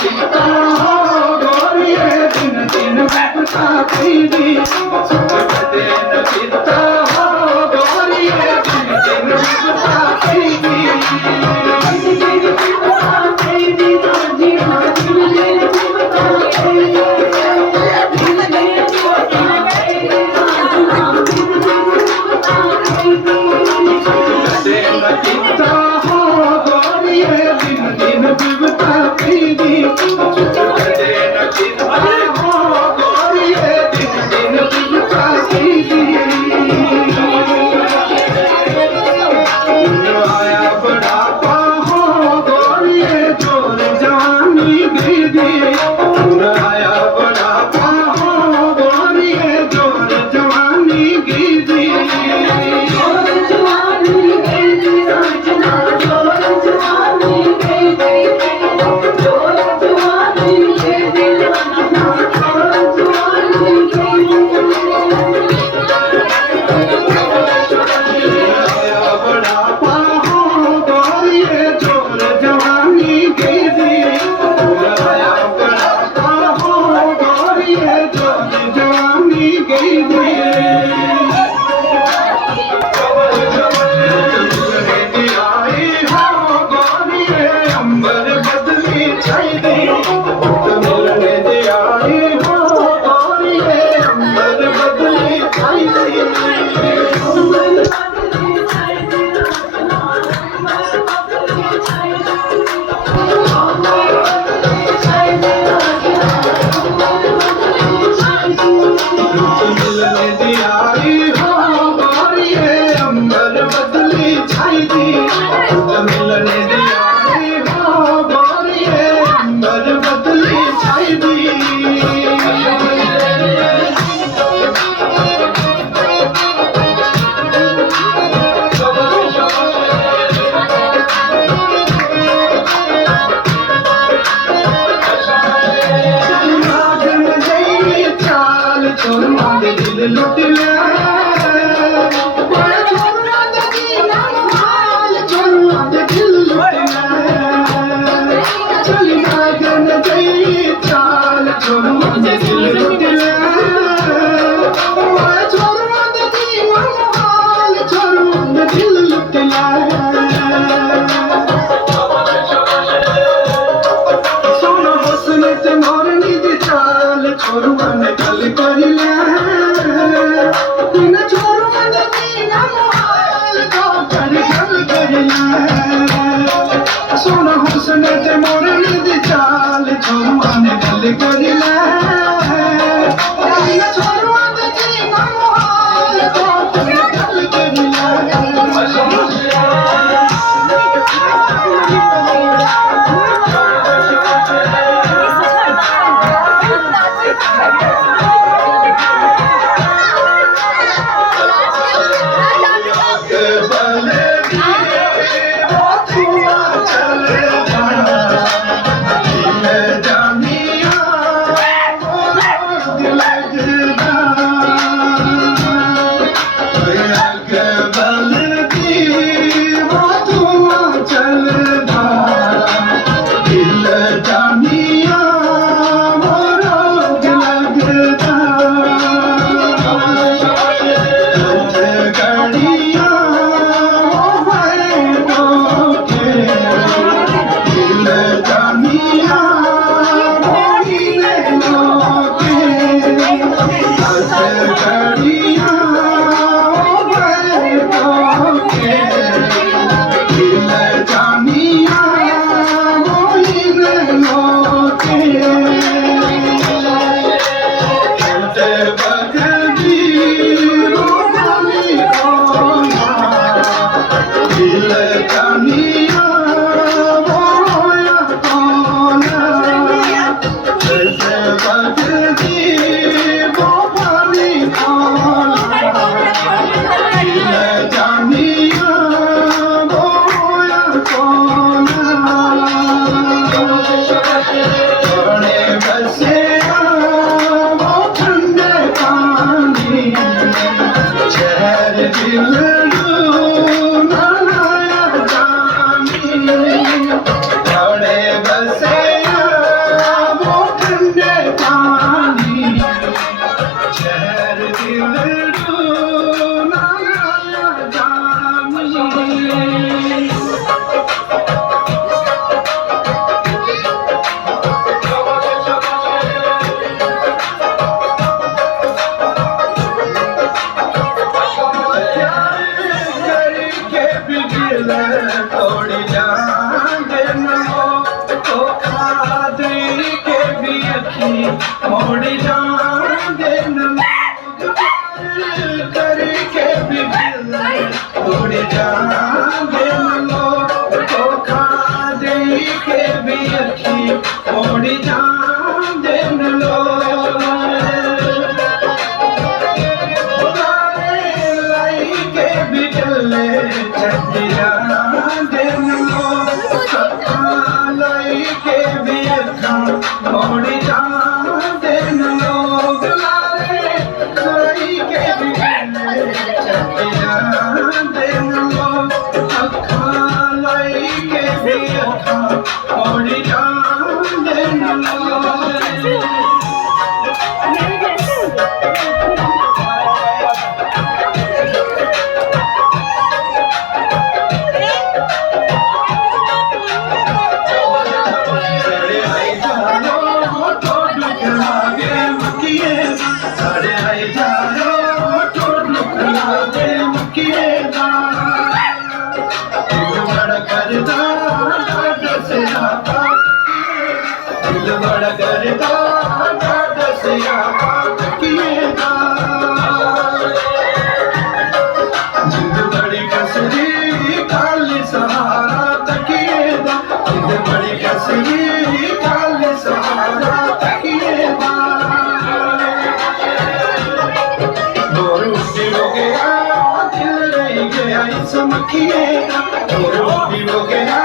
जीता हो गोरिये दिन दिन बैठता पीदी सुबह न जीता हो गोरिये दिन दिन बैठता पीदी मोड़ जाते न करके भी दिल मोड़ जाते न लोग धोखा दे के भी अखी मोड़ जाते न लोग लाई के भी गले छटिया दिन लोग लाई के भी अखा मोड़ जाते न लोग लाई के भी गले छटिया दिन लोग अखा लाई के भी अखा मोड़ जाते न लोग दिल बड़ा करता दसिया किएगा जिंद बड़ी कसरी खाली सहारा तकिएगा जिंद बड़ी कसरी खाली सहारा तकिएगा गोरूपी हो गया दिल रह गया इस मखिएगा गोरूपी हो गया